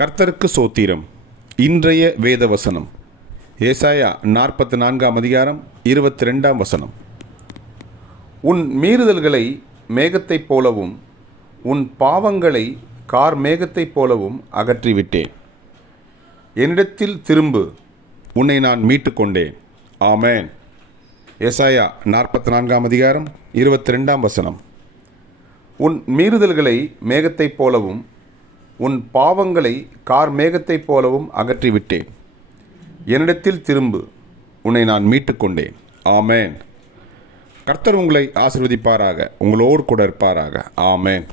கர்த்தருக்கு சோத்திரம். இன்றைய வேத வசனம் ஏசாயா 44 அதிகாரம் 22 வசனம். உன் மீறுதல்களை மேகத்தைப் போலவும் உன் பாவங்களை கார் மேகத்தைப் போலவும் அகற்றிவிட்டேன். என்னிடத்தில் திரும்பு, உன்னை நான் மீட்டுக்கொண்டேன். ஆமேன். ஏசாயா 44 அதிகாரம் 22 வசனம். உன் மீறுதல்களை மேகத்தைப் போலவும் உன் பாவங்களை கார் மேகத்தைப் போலவும் அகற்றிவிட்டேன். என்னிடத்தில் திரும்பு, உன்னை நான் மீட்டுக்கொண்டேன். ஆமேன். கர்த்தர் உங்களை ஆசீர்வதிப்பாராக, உங்களோடு கூட இருப்பாராக. ஆமேன்.